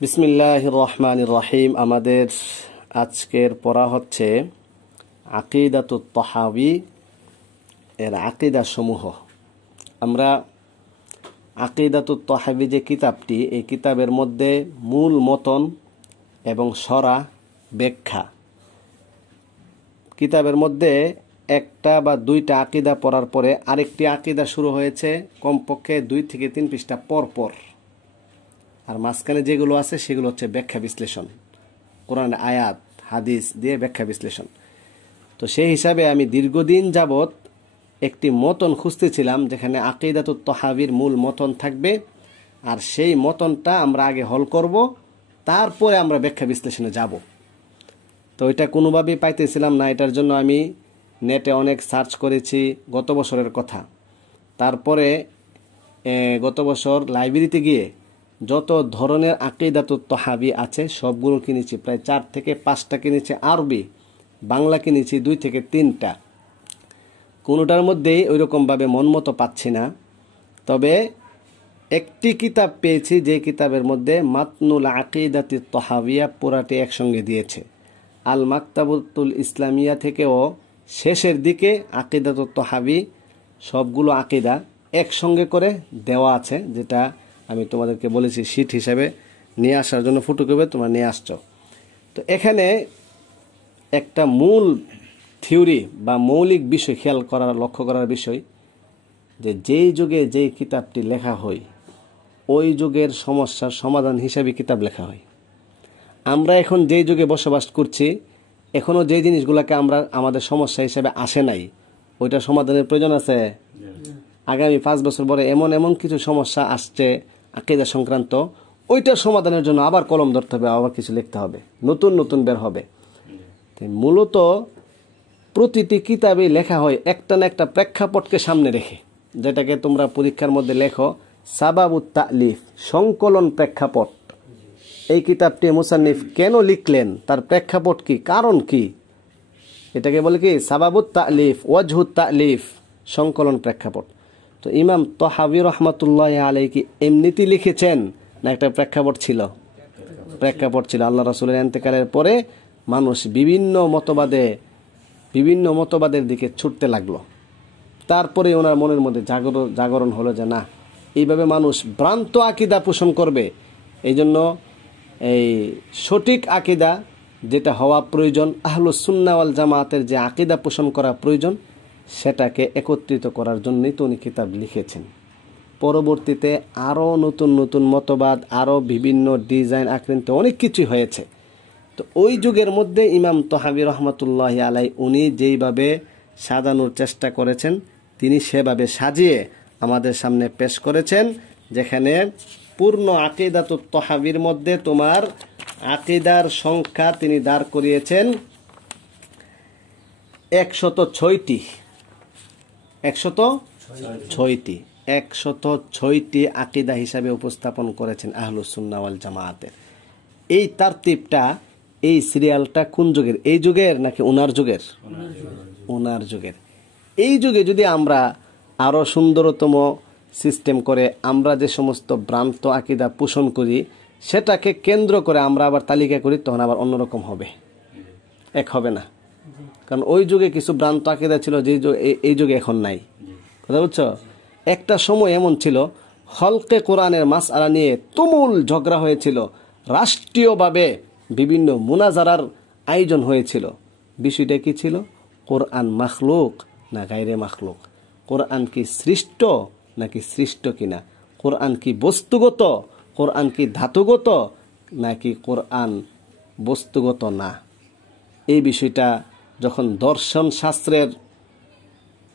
বিসমিল্লাহির রহমানির রহিম। আমাদের আজকের পড়া হচ্ছে আকিদাতুত তাহাবী এর আকিদা সমূহ। আমরা আকিদাতুত তাহাবী যে কিতাবটি, এই কিতাবের মধ্যে মূল মতন এবং সরা ব্যাখ্যা, কিতাবের মধ্যে একটা বা দুইটা আকিদা পড়ার পরে আরেকটি আকিদা শুরু হয়েছে কমপক্ষে 2 থেকে 3 পৃষ্ঠা পর পর। আর মাঝখানে যেগুলো আছে সেগুলো হচ্ছে ব্যাখ্যা বিশ্লেষণ, কোরআনের আয়াত হাদিস দিয়ে ব্যাখ্যা বিশ্লেষণ। তো সেই হিসাবে আমি দীর্ঘদিন যাবৎ একটি মতন খুঁজতেছিলাম যেখানে আকিদাতুত তাহাবীর মূল মতন থাকবে, আর সেই মতনটা আমরা আগে হল করব, তারপরে আমরা ব্যাখ্যা বিশ্লেষণে যাব। তো এটা কোনোভাবেই পাইতেছিলাম না। এটার জন্য আমি নেটে অনেক সার্চ করেছি, গত বছরের কথা। তারপরে গত বছর লাইব্রেরিতে গিয়ে যত ধরনের আকিদাতুত তাহাবী আছে সবগুলো কিনেছি, প্রায় 4 থেকে 5টা কিনেছি আরবি, বাংলা কিনেছি 2 থেকে 3টা। কোনোটার মধ্যেই ওইরকমভাবে মন মতো পাচ্ছি না। তবে একটি কিতাব পেয়েছি, যে কিতাবের মধ্যে মাতনুল আকিদাতুত তাহাবিয়া পুরাটি একসঙ্গে দিয়েছে। আল মাকতাবাতুল ইসলামিয়া থেকেও শেষের দিকে আকিদাতুত তাহাবী সবগুলো আকিদা একসঙ্গে করে দেওয়া আছে, যেটা আমি তোমাদেরকে বলেছি শীট হিসাবে নিয়ে আসার জন্য, ফটোকপি তোমরা নিয়ে আসছো। তো এখানে একটা মূল থিওরি বা মৌলিক বিষয় খেয়াল করার, লক্ষ্য করার বিষয়, যে যেই যুগে যেই কিতাবটি লেখা হয় ওই যুগের সমস্যার সমাধান হিসাবে কিতাব লেখা হয়। আমরা এখন যেই যুগে বসবাস করছি, এখনও যে জিনিসগুলোকে আমরা আমাদের সমস্যা হিসাবে আসে নাই, ওইটা সমাধানের প্রয়োজন আছে। আগামী 5 বছর পরে এমন এমন কিছু সমস্যা আসছে আকিদা সংক্রান্ত, ওইটার সমাধানের জন্য আবার কলম ধরতে হবে, আবার কিছু লিখতে হবে, নতুন নতুন বের হবে। মূলত প্রতিটি কিতাবে লেখা হয় একটা না একটা প্রেক্ষাপটকে সামনে রেখে, যেটাকে তোমরা পরীক্ষার মধ্যে লেখো সাবাবুত তালিফ, সংকলন প্রেক্ষাপট। এই কিতাবটি মুসান্নিফ কেন লিখলেন, তার প্রেক্ষাপট কি, কারণ কি, এটাকে বলে কি সাবাবুত তালিফ, ওয়াজহুত তালিফ, সংকলন প্রেক্ষাপট। তো ইমাম তাহাবী রহমাতুল্লাহ আলাইহি কি এমনিতেই লিখেছেন, না একটা প্রেক্ষাপট ছিল? প্রেক্ষাপট ছিল। আল্লাহ রাসূলের ইন্তেকালের পরে মানুষ বিভিন্ন মতবাদের দিকে ছুটতে লাগলো। তারপরে ওনার মনের মধ্যে জাগরণ হলো যে না, এইভাবে মানুষ ভ্রান্ত আকিদা পোষণ করবে। এই জন্য এই সঠিক আকিদা যেটা হওয়া প্রয়োজন, আহলুস সুন্নাহ ওয়াল জামাতের যে আকিদা পোষণ করা প্রয়োজন, সেটাকে একত্রিত করার জন্যই তো উনি কিতাব লিখেছেন। পরবর্তীতে আরও নতুন নতুন মতবাদ, আরও বিভিন্ন ডিজাইন আকৃতি অনেক কিছুই হয়েছে। তো ওই যুগের মধ্যে ইমাম তাহাবী রহমাতুল্লাহি আলাইহি উনি যেইভাবে সাজানোর চেষ্টা করেছেন, তিনি সেভাবে সাজিয়ে আমাদের সামনে পেশ করেছেন, যেখানে পূর্ণ আকিদাতুত তাহাবীর মধ্যে তোমার আকিদার সংখ্যা তিনি দাঁড় করিয়েছেন 106টি। 106টি আকিদা হিসাবে উপস্থাপন করেছেন আহলুস সুন্নাহ ওয়াল জামাতের। এই তারতিবটা, এই সিরিয়ালটা কোন যুগের? এই যুগের নাকি ওনার যুগের? ওনার যুগের। এই যুগে যদি আমরা আরো সুন্দরতম সিস্টেম করে আমরা যে সমস্ত ভ্রান্ত আকিদা পোষণ করি, সেটাকে কেন্দ্র করে আমরা আবার তালিকা করি, তখন আবার অন্যরকম হবে, এক হবে না। কারণ ওই যুগে কিছু ভ্রান্ত আকিদা ছিল যে এই যুগে এখন নাই। কথা বুঝছো? একটা সময় এমন ছিল, খলকে কোরআনের মাসআলা নিয়ে তুমুল ঝগড়া হয়েছিল, রাষ্ট্রীয়ভাবে বিভিন্ন মুনাজারার আয়োজন হয়েছিল। বিষয়টা কি ছিল? কোরআন মাখলুক না গায়রে মাখলুক, কোরআন কি সৃষ্ট নাকি সৃষ্ট কিনা, কোরআন কি বস্তুগত, কোরআন কি ধাতুগত, নাকি কোরআন বস্তুগত না। এই বিষয়টা যখন দর্শন শাস্ত্রের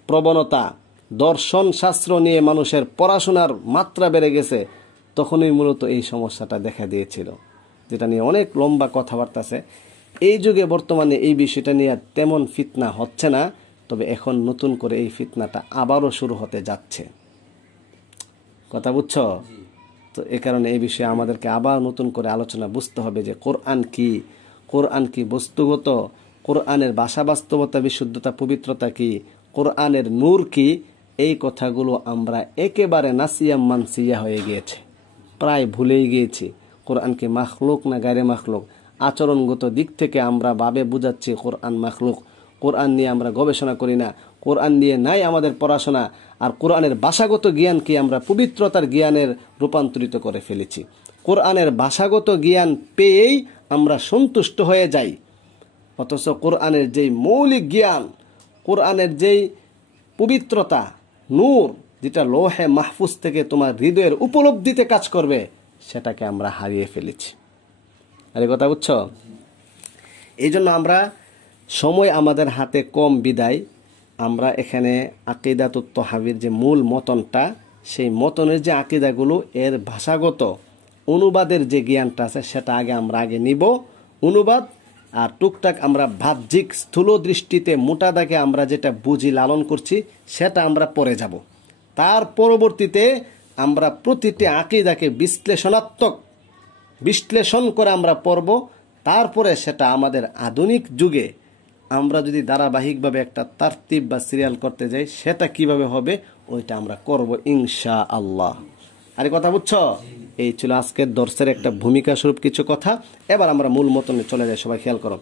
প্রবণতা, দর্শন শাস্ত্র নিয়ে মানুষের পড়াশোনার মাত্রা বেড়ে গেছে, তখনই মূলত এই সমস্যাটা দেখা দিয়েছিল, যেটা নিয়ে অনেক লম্বা কথাবার্তা আছে। এই যুগে বর্তমানে এই বিষয়টা নিয়ে তেমন ফিতনা হচ্ছে না, তবে এখন নতুন করে এই ফিতনাটা আবারও শুরু হতে যাচ্ছে। কথা বুঝছো? তো এই কারণে এই বিষয়ে আমাদেরকে আবার নতুন করে আলোচনা বুঝতে হবে যে কোরআন কি, কোরআন কি বস্তুগত, কোরআনের ভাষা বাস্তবতা, বিশুদ্ধতা, পবিত্রতা কি, কোরআনের নূর কি। এই কথাগুলো আমরা একেবারে নাসিয়া মানসিয়া হয়ে গিয়েছে, প্রায় ভুলেই গিয়েছি। কোরআন কি মাখলুক না গায়রে মাখলুক। আচরণগত দিক থেকে আমরা ভাবে বুঝাচ্ছি কোরআন মাখলুক। কোরআন নিয়ে আমরা গবেষণা করি না, কোরআন নিয়ে নাই আমাদের পড়াশোনা। আর কোরআনের ভাষাগত জ্ঞানকে আমরা পবিত্রতার জ্ঞানের রূপান্তরিত করে ফেলেছি। কোরআনের ভাষাগত জ্ঞান পেয়েই আমরা সন্তুষ্ট হয়ে যাই, অথচ কোরআনের যেই মৌলিক জ্ঞান, কোরআনের যেই পবিত্রতা, নূর, যেটা লোহে মাহফুজ থেকে তোমার হৃদয়ের উপলব্ধিতে কাজ করবে, সেটাকে আমরা হারিয়ে ফেলেছি। আরে কথা বুঝছো? এই জন্য আমরা সময় আমাদের হাতে কম বিদায় আমরা এখানে আকিদাতুত তাহাবির যে মূল মতনটা, সেই মতনের যে আকিদাগুলো এর ভাষাগত অনুবাদের যে জ্ঞানটা আছে সেটা আমরা আগে নিব, অনুবাদ। আর টুকটাক আমরা বাহ্যিক স্থূল দৃষ্টিতে মোটা দাগে আমরা যেটা বুঝি লালন করছি সেটা আমরা পরে যাব। তার পরবর্তীতে আমরা প্রতিটি আকিদাকে বিশ্লেষণ করে আমরা পড়ব। তারপরে সেটা আমাদের আধুনিক যুগে আমরা যদি ধারাবাহিকভাবে একটা তারতিব বা সিরিয়াল করতে যাই, সেটা কিভাবে হবে ওইটা আমরা করব ইনশাআল্লাহ। আরে কথা বুঝছো? এই ছিল আজকের দর্শের একটা ভূমিকা স্বরূপ কিছু কথা। এবার আমরা মূল মতনে চলে যাই। সবাই খেয়াল করো,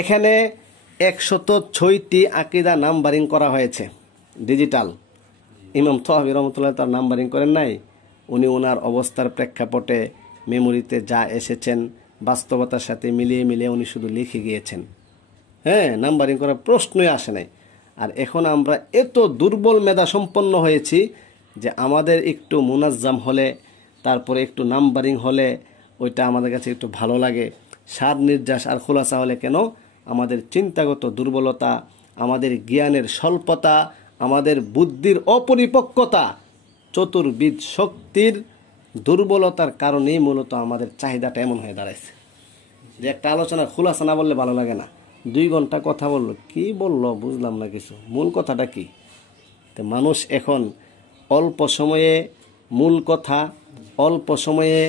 এখানে 106টি আকিদা নাম্বারিং করা হয়েছে ডিজিটাল। ইমাম তাহাবী রহমতুল্লাহ তার নাম্বারিং করেন নাই, উনি ওনার অবস্থার প্রেক্ষাপটে মেমোরিতে যা এসেছেন বাস্তবতার সাথে মিলিয়ে উনি শুধু লিখে গিয়েছেন। হ্যাঁ, নাম্বারিং করার প্রশ্নই আসে নাই। আর এখন আমরা এত দুর্বল মেধা সম্পন্ন হয়েছি যে আমাদের একটু মুনাজ্জাম হলে, তারপরে একটু নাম্বারিং হলে ওইটা আমাদের কাছে একটু ভালো লাগে। সার নির্যাস আর খোলাসা হলে কেন? আমাদের চিন্তাগত দুর্বলতা, আমাদের জ্ঞানের স্বল্পতা, আমাদের বুদ্ধির অপরিপক্কতা, চতুর্বিদ শক্তির দুর্বলতার কারণেই মূলত আমাদের চাহিদাটা এমন হয়ে দাঁড়াইছে যে একটা আলোচনা খোলাসা না বললে ভালো লাগে না। 2 ঘন্টা কথা বললো, কি বললো বুঝলাম না কিছু, মূল কথাটা কি? তো মানুষ এখন অল্প সময়ে মূল কথা, অল্প সময়ে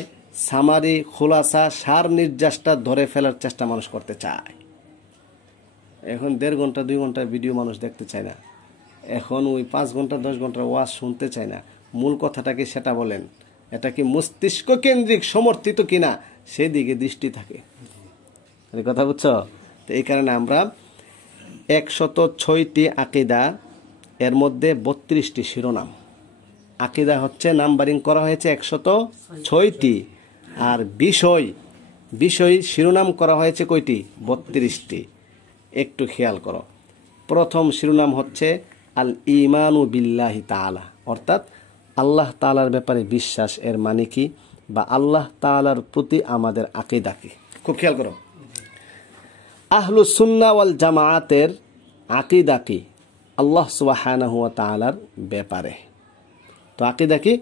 সামারি খোলাসা সার নির্যাসটা ধরে ফেলার চেষ্টা মানুষ করতে চায়। এখন 1.5 ঘন্টা 2 ঘন্টার ভিডিও মানুষ দেখতে চায় না। এখন ওই 5 ঘন্টা 10 ঘন্টার ওয়াজ শুনতে চায় না। মূল কথাটা কি সেটা বলেন, এটা কি মস্তিষ্ক কেন্দ্রিক সমর্থিত কিনা সেদিকে দৃষ্টি থাকে। এই কথা বুঝছো? তো এই কারণে আমরা 106টি আকিদা, এর মধ্যে 32টি শিরোনাম আকিদা হচ্ছে নাম্বারিং করা হয়েছে 106টি। আর বিষয় শিরোনাম করা হয়েছে কয়টি? 32টি। একটু খেয়াল করো, প্রথম শিরোনাম হচ্ছে আল ঈমানু বিল্লাহি তাআলা, অর্থাৎ আল্লাহ তাআলার ব্যাপারে বিশ্বাস। এর মানে কি? বা আল্লাহ তাআলার প্রতি আমাদের আকীদা কি? খুব খেয়াল করো, আহলুস সুন্নাহ ওয়াল জামাআতের আকীদা কি আল্লাহ সুবহানাহু ওয়া তাআলার ব্যাপারে। তো আকীদা কি?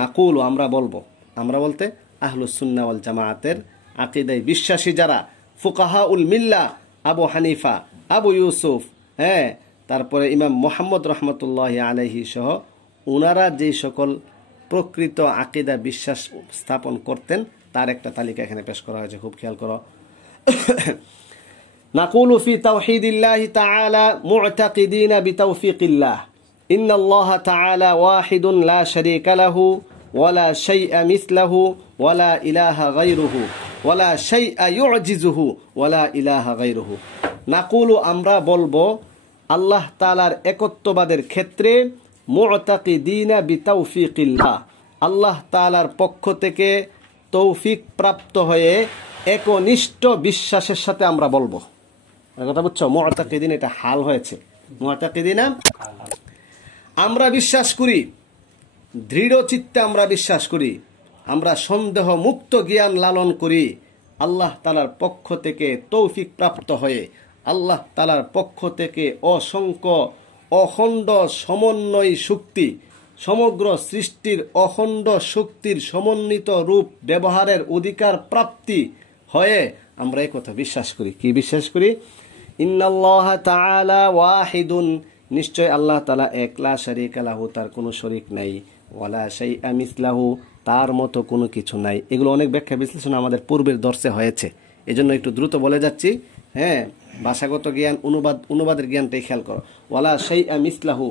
নাকুল, আমরা বলবো, আমরা বলতে আহলুস সুন্নাহ ওয়াল জামাআতের আকীদায় বিশ্বাসী যারা, ফুকাহাউল মিল্লাহ, আবু হানিফা, আবু ইউসুফ, হ্যাঁ, তারপরে ইমাম মুহাম্মদ রহমতুল্লাহি আলাইহি সহ ওনারা যে সকল প্রকৃত আকীদা বিশ্বাস স্থাপন করতেন তার একটা তালিকা এখানে পেশ করা হয়েছে। খুব খেয়াল করো, নাকুলু ফি তাওহীদিল্লাহি তাআলা মু'তাকিদিনা বিতাওফিকিল্লাহ, ইন্নাল্লাহা তাআলা ওয়াহিদুন লা শারীকা লাহু ওয়ালা শাইআ মিসলাহু ওয়ালা ইলাহা গায়রুহু ওয়ালা শাইআ ইউজিজুহু ওয়ালা ইলাহা গায়রুহু। নাকুলু, আমরা বলবো আল্লাহ তাআলার একত্ববাদের ক্ষেত্রে মু'তাকিদিনা বিতাওফিকিল্লাহ, আল্লাহ তাআলার পক্ষ থেকে তৌফিক প্রাপ্ত হয়ে একনিষ্ঠ বিশ্বাসের সাথে আমরা বলবো। কথা বুঝছো? মু'তাকিদিন এটা হাল হয়েছে, মু'তাকিদিনা আমরা বিশ্বাস করি, দৃঢ় চিত্তে আমরা বিশ্বাস করি, আমরা সন্দেহ মুক্ত জ্ঞান লালন করি আল্লাহ তাআলার পক্ষ থেকে তৌফিক প্রাপ্ত হয়ে, আল্লাহ তাআলার পক্ষ থেকে অসংখ্য অখণ্ড সমন্বয় শক্তি, সমগ্র সৃষ্টির অখণ্ড শক্তির সমন্বিত রূপ ব্যবহারের অধিকার প্রাপ্তি হয়ে আমরা এই কথা বিশ্বাস করি। কি বিশ্বাস করি? ইন্নাল্লাহা তাআলা ওয়াহিদুন, নিশ্চয় আল্লাহ তাআলা এক, লা শারীকা লাহু, তার কোনো শরীক নাই, ওয়ালা শাইআ মিসলাহু, তার মতো কোনো কিছু নাই। এগুলো অনেক ব্যাখ্যা বিশ্লেষণ আমাদের পূর্বের দর্শে হয়েছে, এজন্য একটু দ্রুত বলে যাচ্ছি। হ্যাঁ, ভাষাগত জ্ঞান, অনুবাদের জ্ঞানটাই খেয়াল করো। ওয়ালা শাইআ মিসলাহু,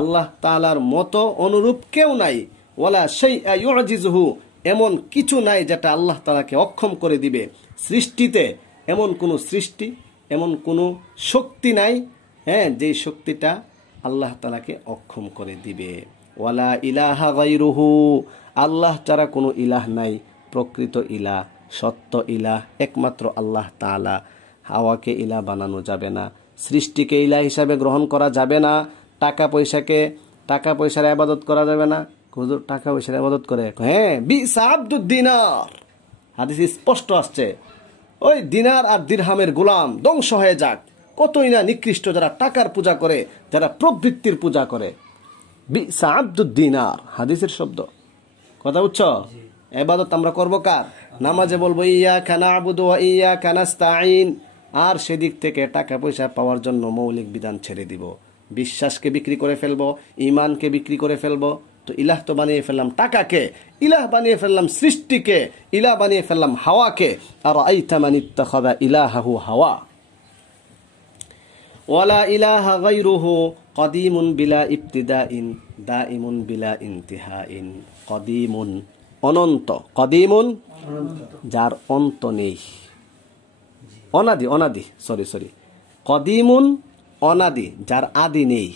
আল্লাহ তাআলার মতো অনুরূপ কেউ নাই। ওয়ালা শাইআ ইউজিজুহু, এমন কিছু নাই যেটা আল্লাহ তাআলাকে অক্ষম করে দিবে। সৃষ্টিতে এমন কোনো সৃষ্টি, এমন কোনো শক্তি নাই, হ্যাঁ, যে শক্তিটা আল্লাহ তাআলাকে অক্ষম করে দিবে। ওয়ালা ইলাহা গায়রুহু, আল্লাহ ছাড়া কোনো ইলাহ নাই। প্রকৃত ইলাহ, সত্য ইলাহ একমাত্র আল্লাহ তাআলা। হাওয়াকে ইলাহ বানানো যাবে না, সৃষ্টিকে ইলাহ হিসাবে গ্রহণ করা যাবে না, টাকা পয়সার ইবাদত করা যাবে না। হুজুর টাকা পয়সার ইবাদত করে, হ্যাঁ, বিসা আব্দুদ দিনার, হাদিসে স্পষ্ট আসছে, ওই দিনার আর দিরহামের গোলাম ধ্বংস হয়ে যাক। কতই না নিকৃষ্ট যারা টাকার পূজা করে, যারা প্রবৃত্তির পূজা করে। বিসা আব্দুদ দিনার, হাদিসের শব্দ। কথা বুঝছো? ইবাদত আমরা করবো কার? নামাজে বলবো ইয়্যাকা না'বুদু ওয়া ইয়্যাকা নাস্তাঈন, আর সেদিক থেকে টাকা পয়সা পাওয়ার জন্য মৌলিক বিধান ছেড়ে দিব। বিশ্বাসকে বিক্রি করে ফেলবো, ঈমানকে বিক্রি করে ফেলবো। তো ইলাহ তো বানিয়ে ফেললাম টাকাকে, ইলাহ বানিয়ে ফেললাম সৃষ্টিকে, ইলাহ বানিয়ে ফেললাম হাওয়াকে। আর আইতা মান ইত্তাখাযা ইলাহাহু হাওয়া। ওয়ালা ইলাহা গায়রুহু কদিমুন বিলা ইবতিদাইন দাইমুন বিলা ইনতিহাইন। কদিমুন অনন্ত, কদিমুন যার অন্ত নেই, অনাদি সরি কদিমুন অনাদি, যার আদি নেই।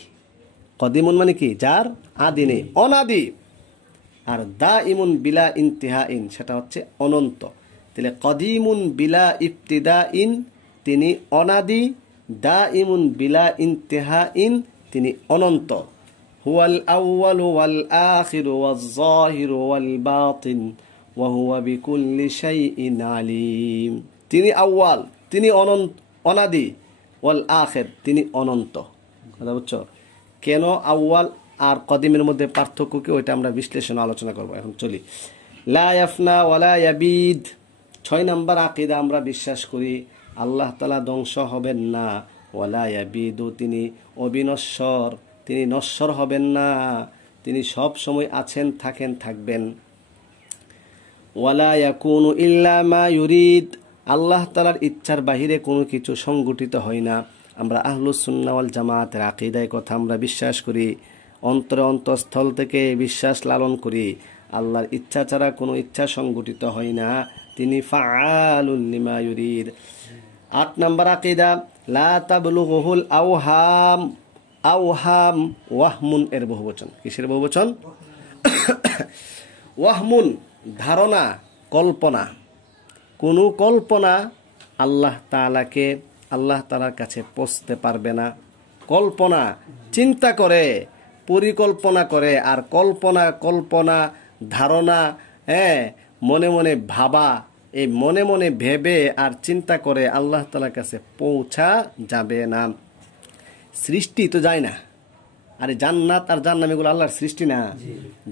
কদিমুন মানে কি? যার আদি নেই, অনাদি। আর দাইমুন বিলা ইনতিহাইন, সেটা হচ্ছে অনন্ত। তাহলে কদিমুন বিলা ইবতিদাইন, তিনি অনাদি। দাইমুন বিলা ইনতিহাইন, তিনি অনন্ত। হুয়াল আউয়ালু ওয়াল আখিরু ওয়াজ যাহিরু ওয়াল বাতিন ওয়া হুয়া বিকুল্লি শাইইন আলিম। তিনি আউয়াল, তিনি অনাদি, ওয়াল আখির, তিনি অনন্ত। কথা বুঝছো? কেন আউয়াল আর কদিমের মধ্যে পার্থক্য কি, ওইটা আমরা বিশ্লেষণ আলোচনা করব। এখন চলি। লা ইয়াফনা ওয়ালা ইয়াবিদ। 6 নম্বর আকীদা, আমরা বিশ্বাস করি আল্লাহ তাআলা ধ্বংস হবেন না। ওয়ালা ইয়াবিদু, তিনি অবিনশ্বর, তিনি নশ্বর হবেন না, তিনি সব সময় আছেন, থাকবেন। ওয়ালা ইয়াকুনু ইল্লা মা ইউরিদ, আল্লাহ তাআলার ইচ্ছার বাহিরে কোনো কিছু সংগঠিত হয় না। আমরা আহলুস সুন্নাহ ওয়াল জামাতের আকীদায় কথা আমরা বিশ্বাস করি, অন্তঃস্থল থেকে বিশ্বাস লালন করি, আল্লাহর ইচ্ছা ছাড়া কোনো ইচ্ছা সংগঠিত হয় না, তিনি ফাআলুল লিমা ইউরিদ। 8 নম্বর আকীদা, লা তাবলুগুহুল আওহাম। আওহাম ওয়াহমুন এর বহুবচন। কিসের বহুবচন? ওয়াহমুন ধারণা, কল্পনা। কোনো কল্পনা আল্লাহ তাআলার কাছে পৌঁছতে পারবে না। কল্পনা চিন্তা করে, পরিকল্পনা করে, আর কল্পনা ধারণা, হ্যাঁ, মনে মনে ভাবা, এই মনে মনে ভেবে আর চিন্তা করে আল্লাহ তাআলার কাছে পৌঁছা যাবে না। সৃষ্টি তো যায় না। আরে জান্নাত আর জাহান্নাম এগুলো আল্লাহর সৃষ্টি না।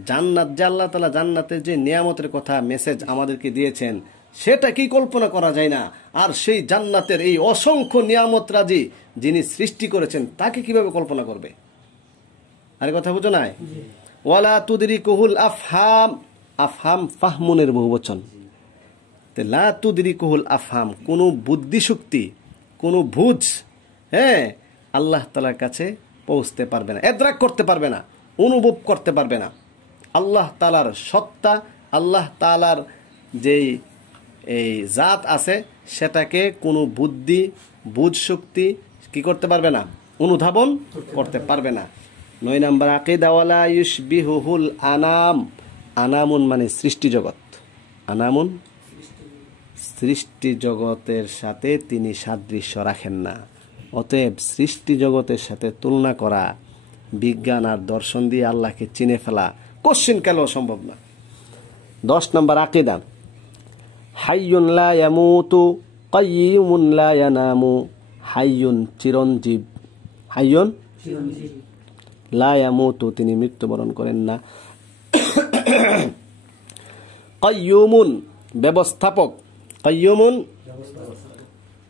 জান্নাত যে আল্লাহ তাআলা জান্নাতের যে নিয়ামতের কথা মেসেজ আমাদেরকে দিয়েছেন, সেটা কি কল্পনা করা যায় না। আর সেই জান্নাতের এই অসংখ্য নিয়ামত রাজি যিনি সৃষ্টি করেছেন, তাকে কিভাবে কল্পনা করবে? আরে কথা বুঝো নাই? ওয়ালা তুদরিকুহুল আফহাম। আফহাম ফাহমুনের বহুবচন। লা তুদরিকুহুল আফহাম, কোনো বুদ্ধিশক্তি, কোনো বুঝ, হ্যাঁ, আল্লাহ তাআলার কাছে পৌঁছতে পারবে না, এদরাক করতে পারবে না, অনুভব করতে পারবে না। আল্লাহ তাআলার সত্তা, আল্লাহ তাআলার যেই এই জাত আছে, সেটাকে কোনো বুদ্ধি, বুঝ শক্তি কি করতে পারবে না, অনুধাবন করতে পারবে না। 9 নম্বর আকীদা, ওয়ালা ইউশবিহুল আনাম। আনামুন মানে সৃষ্টি জগৎ। আনামুন সৃষ্টি জগতের সাথে তিনি সাদৃশ্য রাখেন না। অতএব সৃষ্টি জগতের সাথে তুলনা করা, বিজ্ঞান আর দর্শন দিয়ে আল্লাহকে চিনে ফেলা কোশ্চিন কালেও সম্ভব না। 10 নম্বর আকীদা, হাইয়ুন লা ইয়ামুতু কাইয়্যুমুন লা ইয়ানামু। হাইয়ুন চিরঞ্জীব, হাইয়ুন লা ইয়ামুতু, তিনি মৃত্যুবরণ করেন না। কাইয়্যুমুন ব্যবস্থাপক, কাইয়্যুমুন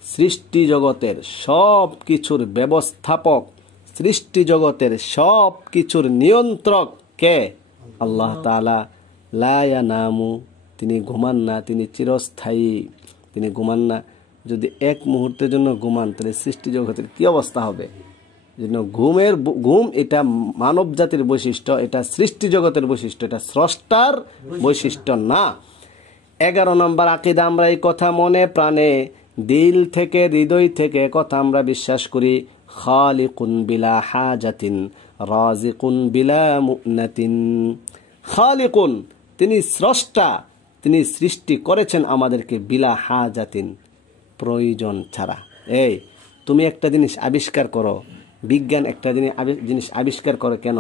সৃষ্টি জগতের সব কিছুর ব্যবস্থাপক, সৃষ্টি জগতের সব কিছুর নিয়ন্ত্রক কে? আল্লাহ তাআলা। লা ইয়ানামু, তিনি ঘুমান না, তিনি চিরস্থায়ী, তিনি ঘুমান না। যদি এক মুহূর্তের জন্য ঘুমান, তাহলে সৃষ্টি জগতের কি অবস্থা হবে? জন্য ঘুম এটা মানব জাতির বৈশিষ্ট্য, এটা সৃষ্টি জগতের বৈশিষ্ট্য, এটা স্রষ্টার বৈশিষ্ট্য না। 11 নম্বর আকীদা, আমরা এই কথা মনে প্রাণে দিল থেকে হৃদয় থেকে কথা আমরা বিশ্বাস করি, খালিকুন বিলা হাজাতিন রাজিকুন বিলা মুনাতিন। খালিকুন, তিনি স্রষ্টা, তিনি সৃষ্টি করেছেন আমাদেরকে বিলা হাজাতিন, প্রয়োজন ছাড়া। এই তুমি একটা জিনিস আবিষ্কার করো, বিজ্ঞান একটা জিনিস আবিষ্কার করে কেন?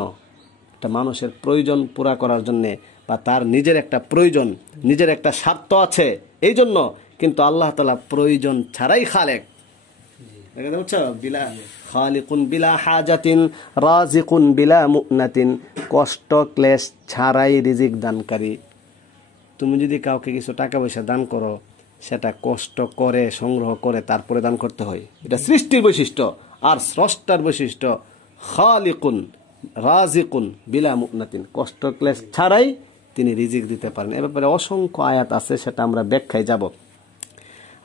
একটা মানুষের প্রয়োজন পুরা করার জন্যে, বা তার নিজের একটা প্রয়োজন, নিজের একটা স্বার্থ আছে এই জন্য। কিন্তু আল্লাহ তাআলা প্রয়োজন ছাড়াই খালেক। দেখতে পাচ্ছ, বিলা খালিকুন বিলা হাজাতিন রাজিকুন বিলা মুনাতিন, কষ্ট ক্লেশ ছাড়াই রিজিক দানকারী। তুমি যদি কাউকে কিছু টাকা পয়সা দান করো, সেটা কষ্ট করে সংগ্রহ করে তারপরে দান করতে হয়, এটা সৃষ্টির বৈশিষ্ট্য। আর স্রষ্টার বৈশিষ্ট্য খালিকুন রাজিকুন বিলা মুনাতিন, কষ্ট ক্লেশ ছাড়াই তিনি রিজিক দিতে পারেন। এ ব্যাপারে অসংখ্য আয়াত আছে, সেটা আমরা ব্যাখ্যায় যাব।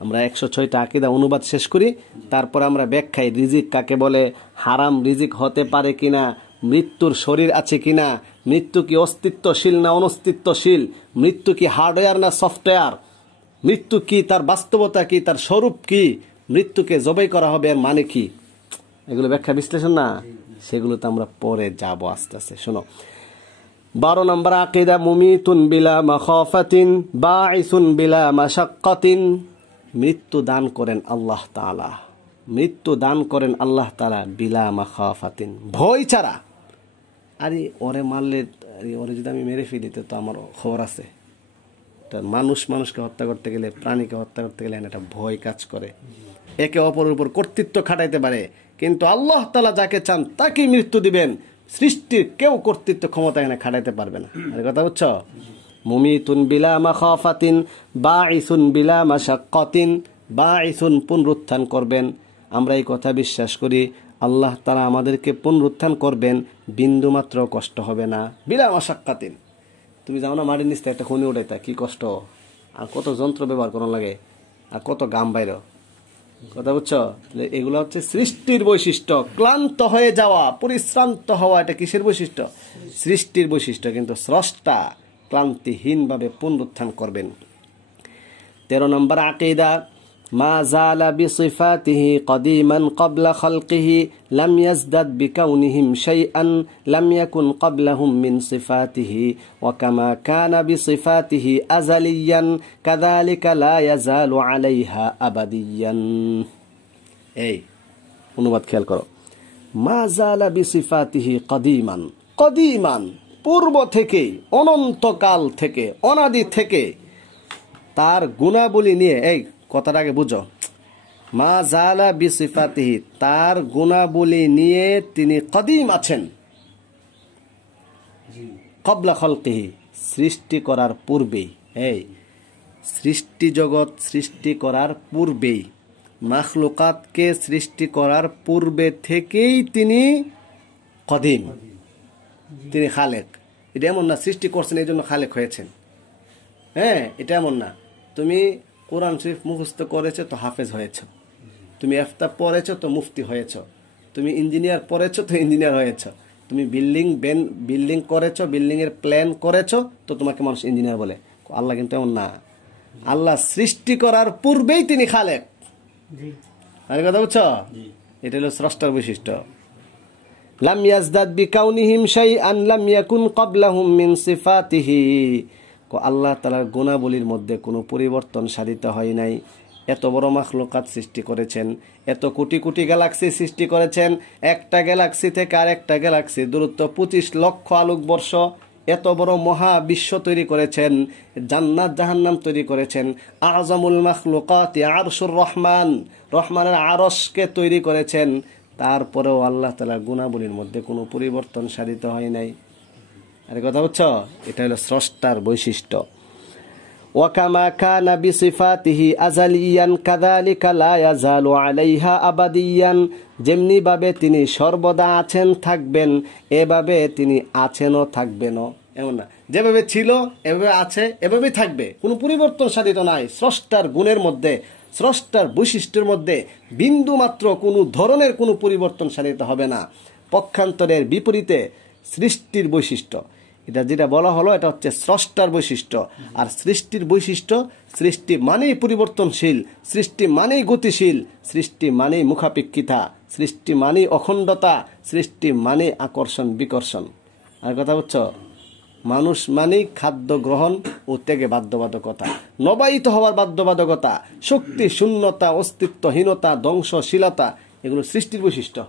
আমরা 106টা আকীদা অনুবাদ শেষ করি, তারপর আমরা ব্যাখ্যায় রিজিক কাকে বলে, হারাম রিজিক হতে পারে কিনা, মৃত্যুর শরীর আছে কিনা, মৃত্যু কি অস্তিত্বশীল না অনস্তিত্বশীল, মৃত্যু কি হার্ডওয়্যার না সফটওয়্যার, মৃত্যু কি, তার বাস্তবতা কি, তার স্বরূপ কি, মৃত্যুকে জবাই করা হবে এর মানে কি, এগুলো ব্যাখ্যা বিশ্লেষণ না, সেগুলো তো আমরা পরে যাব আস্তে আস্তে। শোনো, 12 নম্বর আকীদা, মুমিতুন বিলা মাখাফাতিন বাঈসুন বিলা মাশাক্কাতিন। মৃত্যু দান করেন আল্লাহ তাআলা, মৃত্যু দান করেন আল্লাহ তাআলা বিলা মাখাফাতিন, ভয় ছাড়া। আরে ওরে মারলে, ওরে যদি আমি মেরে ফেলি তো আমার খবর আছে। মানুষকে হত্যা করতে গেলে, প্রাণীকে হত্যা করতে গেলে একটা ভয় কাজ করে, একে অপরের উপর কর্তৃত্ব খাটাইতে পারে। কিন্তু আল্লাহ তাআলা যাকে চান তাকেই মৃত্যু দিবেন, সৃষ্টির কেউ কর্তৃত্ব ক্ষমতা এখানে খাটাইতে পারবে না। আর কথা বুঝছো? মুমিতুন বিলা মাখাফাতিন বাঈসুন বিলা মাশাক্কাতিন, বাঈসুন পুনরুত্থান করবেন। আমরা এই কথা বিশ্বাস করি, আল্লাহ তাআলা আমাদেরকে পুনরুত্থান করবেন, বিন্দু মাত্র কষ্ট হবে না, বিলা মাশাক্কাতিন। তুমি যাও না মাটির নিচে একটা খনি উঠাইতা, কি কষ্ট, আর কত যন্ত্র ব্যবহার করার লাগে, আর কত গাম বাইর। কথা বুঝছো? এগুলো হচ্ছে সৃষ্টির বৈশিষ্ট্য। ক্লান্ত হয়ে যাওয়া, পরিশ্রান্ত হওয়া, এটা কিসের বৈশিষ্ট্য? সৃষ্টির বৈশিষ্ট্য। কিন্তু স্রষ্টা ক্লান্তিহীন ভাবে পুনরুত্থান করবেন। 13 নম্বর আকীদা, মা জালা বিসিফাতিহি কদিমান ক্বাবলা খালকিহি লাম ইয়াজদাদ বিকাউনিহিম শাইআন লাম ইয়াকুন ক্বাবলাহুম মিন সিফাতিহি ওয়া কামা কানা বিসিফাতিহি আযালিয়ান কাযালিকা লা ইয়াজালু আলাইহা আবাদিয়ান। এই অনুবাদ খেয়াল করো, মা জালা বিসিফাতিহি কদিমান, কদিমান পূর্ব থেকে, অনন্তকাল থেকে, অনাদি থেকে তার গুণাবলী নিয়ে, এই কথাটা আগে বুঝো, মা জালা বিসিফাতিহি, তার গুণাবলী নিয়ে তিনি কদিম আছেন, ক্বাবলা খালকিহি, সৃষ্টি করার পূর্বেই। এই সৃষ্টি জগৎ সৃষ্টি করার পূর্বেই, মাখলুকাতকে সৃষ্টি করার পূর্বে থেকেই তিনি কদিম, তিনি খালেক। এটা এমন না সৃষ্টি করছেন এই জন্য খালেক হয়েছেন, হ্যাঁ, এটা এমন না। তুমি কোরআন শরীফ মুখস্থ করেছো তো হাফেজ হয়েছ, তুমি ইফতাহ পড়েছো তো মুফতি হয়েছ, তুমি ইঞ্জিনিয়ার পড়েছো তো ইঞ্জিনিয়ার হয়েছ, তুমি বিল্ডিং করেছো, বিল্ডিং এর প্ল্যান করেছো তো তোমাকে মানুষ ইঞ্জিনিয়ার বলে। আল্লাহ কিন্তু এমন না, আল্লাহ সৃষ্টি করার পূর্বেই তিনি খালেক। আর কথা বুঝছো? এটা হলো স্রষ্টার বৈশিষ্ট্য। লাম ইয়াজদাদ বিকাউনিহিম শাইআন লাম ইয়াকুন ক্বাবলাহুম মিন সিফাতিহি, আল্লাহ তাআলার গুণাবলীর মধ্যে কোনো পরিবর্তন সাধিত হয় নাই। এত বড় মাখলুকাত সৃষ্টি করেছেন, এত কোটি কোটি গ্যালাক্সি সৃষ্টি করেছেন, একটা গ্যালাক্সি থেকে আরেকটা গ্যালাক্সি দূরত্ব 25 লক্ষ আলোকবর্ষ, এত বড় মহাবিশ্ব তৈরি করেছেন, জান্নাত জাহান্নাম তৈরি করেছেন, আযমুল মাখলুকাত আরশুর রহমান, রহমানের আরশকে তৈরি করেছেন। তারপরেও আল্লাহ তাআলার গুণাবলীর মধ্যে কোনো পরিবর্তন সাধিত হয় নাই। আরে কথা বুঝছো? এটা হলো স্রষ্টার বৈশিষ্ট্য। ওয়া কামা কানা বিসিফাতিহি আযালিয়ান কাযালিকা লা ইয়াজালু আলাইহা আবাদিয়ান, যেমনি ভাবে তিনি সর্বদা আছেন থাকবেন, এভাবে তিনি আছেনও থাকবেনও। এমন না যেভাবে ছিল এভাবে আছে এভাবেই থাকবে, কোনো পরিবর্তন সাধিত নাই। স্রষ্টার গুণের মধ্যে স্রষ্টার বৈশিষ্ট্যের মধ্যে বিন্দু মাত্র কোনো ধরনের কোনো পরিবর্তন সাধিত হবে না। পক্ষান্তরের বিপরীতে সৃষ্টির বৈশিষ্ট্য, এটা যেটা বলা হলো এটা হচ্ছে স্রষ্টার বৈশিষ্ট্য। আর সৃষ্টির বৈশিষ্ট্য, সৃষ্টি মানেই পরিবর্তনশীল, সৃষ্টি মানেই গতিশীল, সৃষ্টি মানেই মুখাপেক্ষিতা, সৃষ্টি মানেই অখণ্ডতা, সৃষ্টি মানেই আকর্ষণ বিকর্ষণ। আর কথা বুঝছো? মানুষ মানেই খাদ্য গ্রহণ ও ত্যাগে বাধ্যবাধকতা, নবায়িত হওয়ার বাধ্যবাধকতা, শক্তি শূন্যতা, অস্তিত্বহীনতা, ধ্বংসশীলতা, এগুলো সৃষ্টির বৈশিষ্ট্য।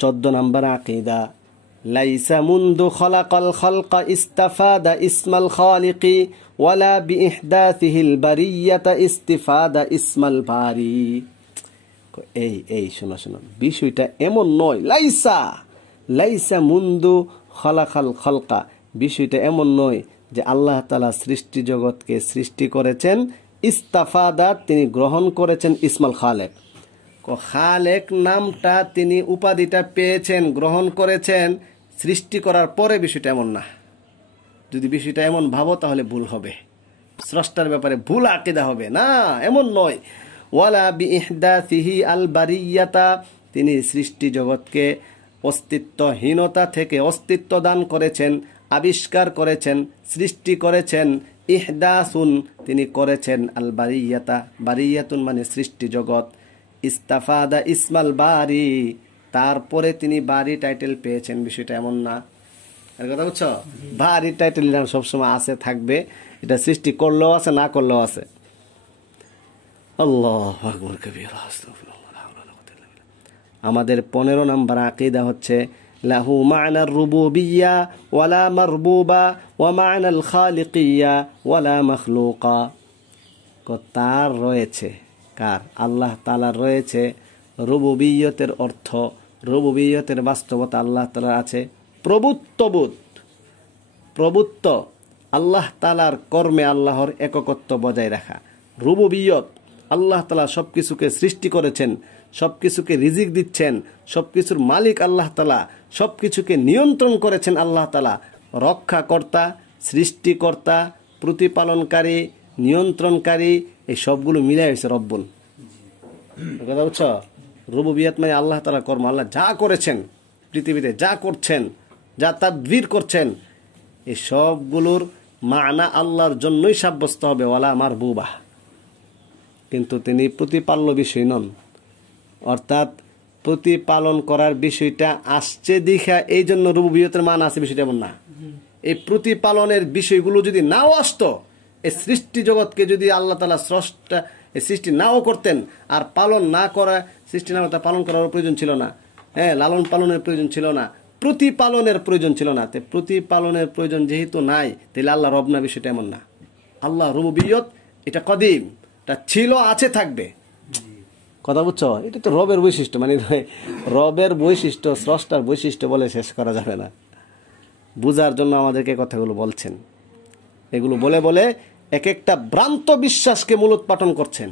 14 নম্বর আকীদা, লাইসা মুনদু খলাকাল খালকা ইস্তাফাদা ইসমাল খালিকি ওয়ালা বিইহদাসিহিল বারিয়াতা ইস্তিফাদা ইসমাল বারি। এই শোনো, বিষয়টা এমন নয়। লাইসা মুনদু খলাকাল খালকা, বিষয়টা এমন নয় যে আল্লাহ তাআলা সৃষ্টি জগৎকে সৃষ্টি করেছেন, ইস্তাফাদা তিনি গ্রহণ করেছেন ইসমাল খালেক, খালেক নামটা তিনি উপাধিটা পেয়েছেন, গ্রহণ করেছেন সৃষ্টি করার পরে। বিষয়টা এমন না। যদি বিষয়টা এমন ভাবো তাহলে ভুল হবে, স্রষ্টার ব্যাপারে ভুল আকীদা হবে না, এমন নয়। ওয়ালা বিইহদাসিহি আল বারিয়াতা, তিনি সৃষ্টি জগৎকে অস্তিত্বহীনতা থেকে অস্তিত্ব দান করেছেন, আবিষ্কার করেছেন, সৃষ্টি করেছেন। ইহদাসুন তিনি করেছেন, আল বারিয়াতা, বারিয়াতুন মানে সৃষ্টি জগৎ। ইস্তাফাদা ইসমাল বারি, তারপরে তিনি বারি টাইটেল পেয়েছেন। বিষয়টা এমন না। এর কথা বুঝছো? বারি টাইটেল সবসময় আছে, থাকবে। এটা সৃষ্টি করলেও আছে, না করলেও আছে। আল্লাহু আকবার কবীরা। আমাদের 15 নম্বর আকীদা হচ্ছে লাহু মা'নার রুবুবিয়্যা ওয়ালা মারবুবা ওয়া মা'নাল খালিকিয়্যা ওয়ালা মাখলুকা। তার রয়েছে, কার? আল্লাহ তাআলার রয়েছে রুবুবিয়্যতের অর্থ, রুবুবিয়্যতের বাস্তবতা আল্লাহ তাআলার আছে। প্রভুত্ব আল্লাহ তাআলার কর্মে আল্লাহর এককত্ব বজায় রাখা। রুবুবিয়ত, আল্লাহ তাআলা সবকিছুকে সৃষ্টি করেছেন, সবকিছুকে রিজিক দিচ্ছেন, সবকিছুর মালিক আল্লাহ তাআলা, সবকিছুকে নিয়ন্ত্রণ করেছেন আল্লাহ তাআলা। রক্ষাকর্তা, সৃষ্টিকর্তা, প্রতিপালনকারী, নিয়ন্ত্রণকারী, এই সবগুলো মিলে হয়েছে রব্বুন। কথা বুঝছো? রুবুবিয়ত মানে আল্লাহ তাআলা কর্ম, আল্লাহ যা করেছেন পৃথিবীতে, যা করছেন, যা তাদবীর করছেন, এই সবগুলোর মানা আল্লাহর জন্যই সাব্যস্ত হবে, ওয়ালা মারবুবা। কিন্তু তিনি প্রতিপাল্য বিষয় নন, অর্থাৎ প্রতিপালন করার বিষয়টা আসছে দেখা এই জন্য রুবুবিয়তের মান আছে, বিষয়টা এমন না। এই প্রতিপালনের বিষয়গুলো যদি নাও আসতো, এই সৃষ্টি জগৎকে যদি আল্লাহ তাআলা স্রষ্টা এই সৃষ্টি নাও করতেন, আর পালন না করা, সৃষ্টি না তা পালন করার প্রয়োজন ছিল না, লালন পালনের প্রয়োজন ছিল না, প্রতিপালনের প্রয়োজন ছিল না। তো প্রতিপালনের প্রয়োজন যেহেতু নাই, তাহলে আল্লাহ রব না, বিষয়টা এমন না। আল্লাহ রুবুবিয়ত এটা কদিম, এটা ছিল, আছে, থাকবে। কথা বুঝছো? এটা তো রবের বৈশিষ্ট্য, মানে রবের বৈশিষ্ট্য, স্রষ্টার বৈশিষ্ট্য বলে শেষ করা যাবে না। বুঝার জন্য আমাদেরকে কথাগুলো বলছেন। এগুলো বলে বলে এক একটা ভ্রান্ত বিশ্বাসকে মূলোৎপাটন করছেন।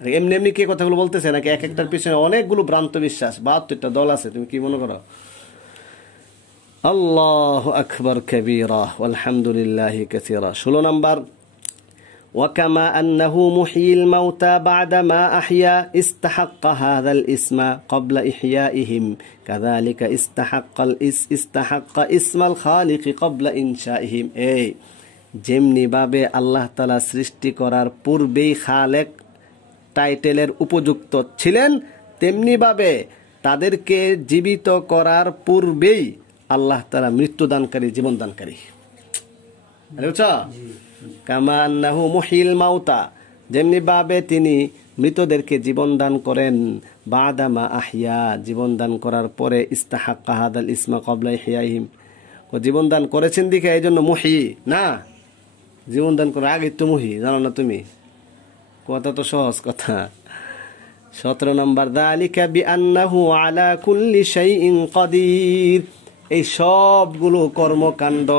এমনি এমনি কে কথাগুলো বলতেছে নাকি? এক একটার পিছনে অনেকগুলো ভ্রান্ত বিশ্বাস, 72টা দল আছে। তুমি কি মনে করো? আল্লাহু আকবার কবীরা আলহামদুলিল্লাহি কাসীরা। 16 নাম্বার, وكما أنه محيي الموتى بعدما أحيا استحق هذا الاسم قبل إحيائهم كذلك استحق اسم الخالق قبل إنشائهم। এই যেমনি ভাবে আল্লাহ তাআলা সৃষ্টি করার পূর্বেই খালেক টাইটেলের উপযুক্ত ছিলেন, তেমনি ভাবে তাদেরকে জীবিত করার পূর্বেই আল্লাহ তাআলা মৃত্যুদানকারী, জীবনদানকারী। বুঝছো? কামা আন্নাহু মুহিল মাউতা, যেমনি ভাবে তিনি মৃতদেরকে জীবন দান করেন, বাদামা আহিয়া, জীবন দান করার পরে, ইস্তাহাক্কা হাদাল ইসমা ক্বাবলা ইহয়াইহিম, জীবন দান করেছেন দিকে এই জন্য মুহি না, জীবন দান করার আগে তো মুহি, জানো না তুমি? কথা তো সহজ কথা। 17 নম্বর, যালিকা বিআন্নাহু আলা কুল্লি শাইইন কাদির। এই সবগুলো কর্মকাণ্ড,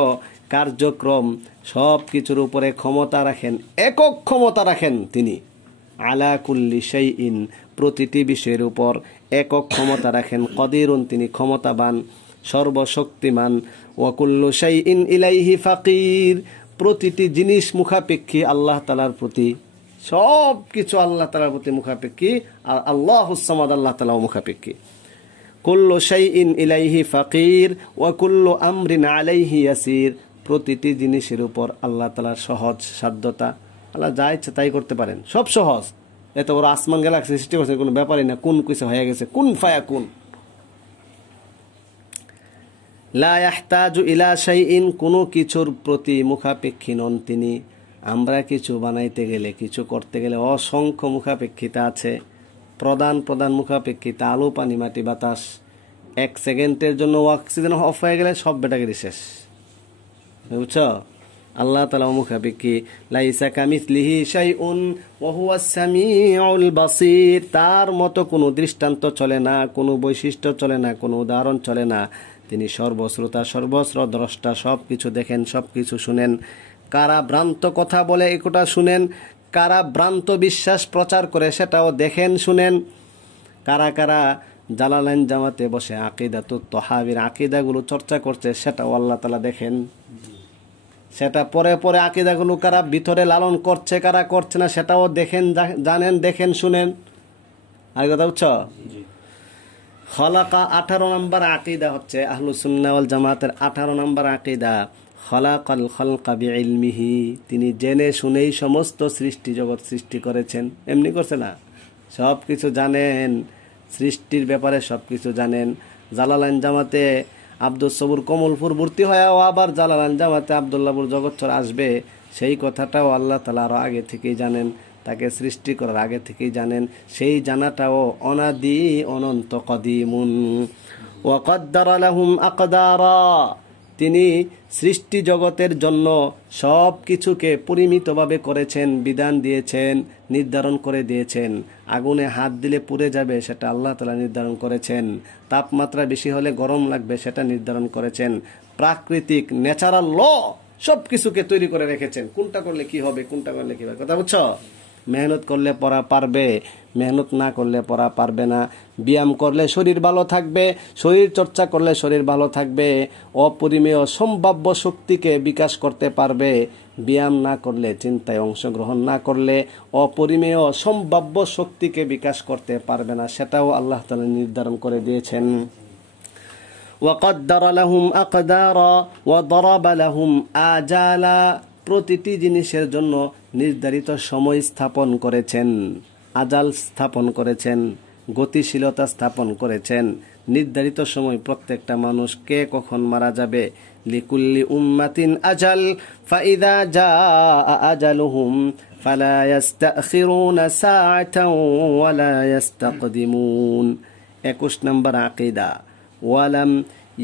কার্যক্রম, সব কিছুর উপরে ক্ষমতা রাখেন, একক ক্ষমতা রাখেন তিনি। আলা কুল্লি শাইইন, প্রতিটি বিষয়ের উপর একক ক্ষমতা রাখেন। কদিরুন, তিনি ক্ষমতাবান, সর্বশক্তিমান। ওয়া কুল্লু শাইইন ইলাইহি ফাকির, প্রতিটি জিনিস মুখাপেক্ষী আল্লাহ তাআলার প্রতি, সব কিছু আল্লাহ তাআলার প্রতি মুখাপেক্ষী, আর আল্লাহুস সামাদ আল্লাহ তাআলাও মুখাপেক্ষী। কুল্লু শাইইন ইলাইহি ফাকির ওয়া কুল্লু আমরিন আলাইহি ইয়াসির, প্রতিটি জিনিসের উপর আল্লাহ তাআলার সহজ সাধ্যতা, আল্লাহ যা ইচ্ছা তাই করতে পারেন, সব সহজ। এত বড় আসমান গ্যালাক্সি সৃষ্টি করছে, কোনো ব্যাপারই না, কোন কিছু হয়ে গেছে, কুন ফায়াকুন। লা ইয়াহতাজু ইলা শাইইন, কোনো কিছুর প্রতি মুখাপেক্ষী নন তিনি। আমরা কিছু বানাইতে গেলে, কিছু করতে গেলে অসংখ্য মুখাপেক্ষিতা আছে। প্রধান প্রধান মুখাপেক্ষিতা আলো পানি মাটি বাতাস। 1 সেকেন্ডের জন্য অক্সিজেন অফ হয়ে গেলে সব ব্যাটারি শেষ, বুঝছো? আল্লাহ তাআলা মুখাপেক্ষী। লাইসা কামিসলিহি শাইউন ওয়া হুয়াস সামিউল বাসীর, তার মতো কোনো দৃষ্টান্ত চলে না, কোনো বৈশিষ্ট্য চলে না, কোনো উদাহরণ চলে না। তিনি সর্বশ্রোতা সর্বদ্রষ্টা, সব কিছু দেখেন, সব কিছু শুনেন। কারা ভ্রান্ত কথা বলে একটা শুনেন, কারা ভ্রান্ত বিশ্বাস প্রচার করে সেটাও দেখেন শুনেন। কারা কারা জালালাইন জামাতে বসে আকীদাতুত তাহাবীর আকীদাগুলো চর্চা করছে সেটাও আল্লাহ তাআলা দেখেন। সেটা পরে পরে আকীদাগুলো কারা ভিতরে লালন করছে, কারা করছে না সেটাও দেখেন, জানেন, দেখেন, শুনেন। আর কথা বুঝছো? খলাকা 18 নম্বর আকীদা হচ্ছে আহলুস সুন্নাহ ওয়াল জামাতের 18 নম্বর আকীদা। খলাকাল খালকা বিইলমিহি, তিনি জেনে শুনেই সমস্ত সৃষ্টি জগৎ সৃষ্টি করেছেন। এমনি করছে না, সব কিছু জানেন, সৃষ্টির ব্যাপারে সব কিছু জানেন। জালালাইন জামাতে আব্দুস সবুর কমলপুর ভর্তি হয়েও আবার জালালাইন জামাতে আব্দুল্লাহপুর জগৎছর আসবে, সেই কথাটাও আল্লাহ তাআলা আরো আগে থেকেই জানেন, তাকে সৃষ্টি করার আগে থেকেই জানেন। সেই জানাটাও অনাদি অনন্ত কদিমুন। ওয়া কদ্দারা লাহুম আকদারা, তিনি সৃষ্টি জগতের জন্য সব কিছুকে পরিমিতভাবে করেছেন, বিধান দিয়েছেন, নির্ধারণ করে দিয়েছেন। আগুনে হাত দিলে পুড়ে যাবে সেটা আল্লাহ তাআলা নির্ধারণ করেছেন। তাপমাত্রা বেশি হলে গরম লাগবে সেটা নির্ধারণ করেছেন। প্রাকৃতিক ন্যাচারাল ল সব কিছুকে তৈরি করে রেখেছেন, কোনটা করলে কি হবে, কোনটা করলে কি হবে। কথা বুঝছো? মেহনত করলে পড়া পারবে, মেহনত না করলে পড়া পারবে না। ব্যায়াম করলে শরীর ভালো থাকবে, শরীর চর্চা করলে শরীর ভালো থাকবে। অপরিমেয় সম্ভাব্য শক্তিকে বিকাশ করতে পারবে। ব্যায়াম না করলে, চিন্তায় অংশগ্রহণ না করলে অপরিমেয় সম্ভাব্য শক্তিকে বিকাশ করতে পারবে না, সেটাও আল্লাহ তাআলা নির্ধারণ করে দিয়েছেন। وقدر لهم أقدارا وضرب لهم آجالا, প্রতিটি জিনিসের জন্য নির্ধারিত সময় স্থাপন করেছেন, আজাল স্থাপন করেছেন, গতিশীলতা স্থাপন করেছেন। নির্ধারিত সময়, প্রত্যেকটা মানুষ কে কখন মারা যাবে। লিকুল্লি উম্মাতিন আজাল ফাইদা জাআ আজালুহুম ফালা ইস্তাখিরুনা সাআতান ওয়ালা ইস্তাকদিমুন। 21 নম্বর আকীদা। ওয়ালাম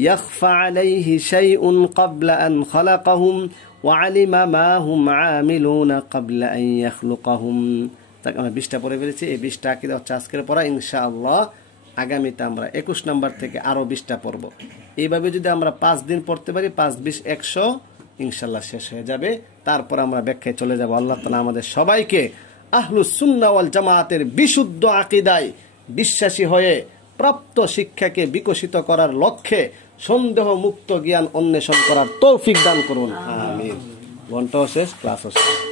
ইয়াখফা আলাইহি শাইউন ক্বাবলা আন খালাকাহুম ওয়া আলিমা মা হুম আমিলুনা ক্বাবলা আন ইয়াখলুকাহুম। তাক আমরা 20টা পড়ে ফেলেছি। এই 20টা আকীদা হচ্ছে আজকের পড়া। ইনশাআল্লাহ আগামীতে আমরা 21 নম্বর থেকে আরো 20টা পড়ব। এইভাবে যদি আমরা 5 দিন পড়তে পারি, 5 20 100 ইনশাআল্লাহ শেষ হয়ে যাবে। তারপর আমরা ব্যাখ্যায় চলে যাব। আল্লাহ তাআলা আমাদের সবাইকে আহলুস সুন্নাহ ওয়াল জামাতের বিশুদ্ধ আকীদায় বিশ্বাসী হয়ে প্রাপ্ত শিক্ষাকে বিকশিত করার লক্ষ্যে সন্দেহ মুক্ত জ্ঞান অন্বেষণ করার তৌফিক দান করুন। আমিন। ঘন্টাও শেষ, ক্লাসও শেষ।